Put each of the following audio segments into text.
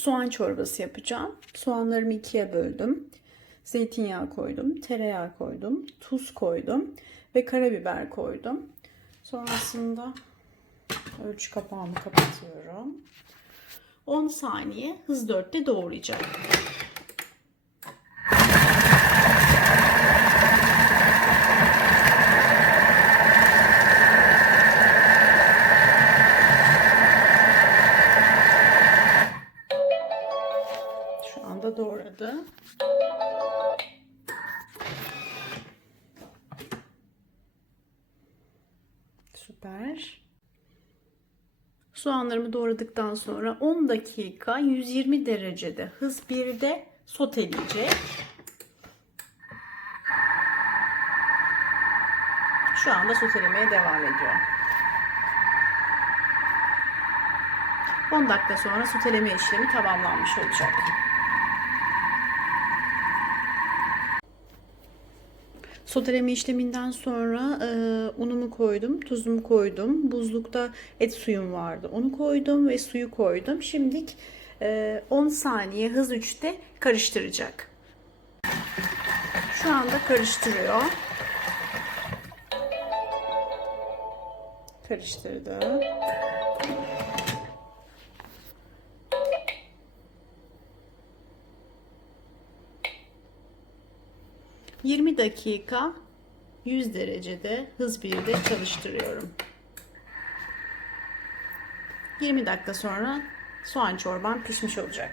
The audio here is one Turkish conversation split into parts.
soğan çorbası yapacağım. Soğanlarımı ikiye böldüm. Zeytinyağı koydum, tereyağı koydum, tuz koydum ve karabiber koydum. Sonrasında ölçü kapağımı kapatıyorum. 10 saniye hız 4'te doğrayacağım. Anda doğradı. Süper. Soğanlarımı doğradıktan sonra 10 dakika 120 derecede hız 1'de soteleyecek. Şu anda sotelemeye devam ediyor. 10 dakika sonra soteleme işlemi tamamlanmış olacak. Soteleme işleminden sonra e, unumu koydum, tuzumu koydum. Buzlukta et suyum vardı. Onu koydum ve suyu koydum. Şimdilik e, 10 saniye hız 3'te karıştıracak. Şu anda karıştırıyor. Karıştırdı. ...20 dakika 100 derecede hız 1'de çalıştırıyorum. 20 dakika sonra soğan çorban pişmiş olacak.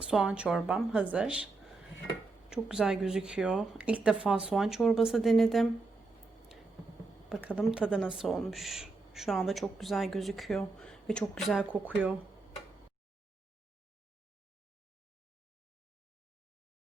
Soğan çorbam hazır. Çok güzel gözüküyor. İlk defa soğan çorbası denedim. Bakalım tadı nasıl olmuş. Şu anda çok güzel gözüküyor ve çok güzel kokuyor.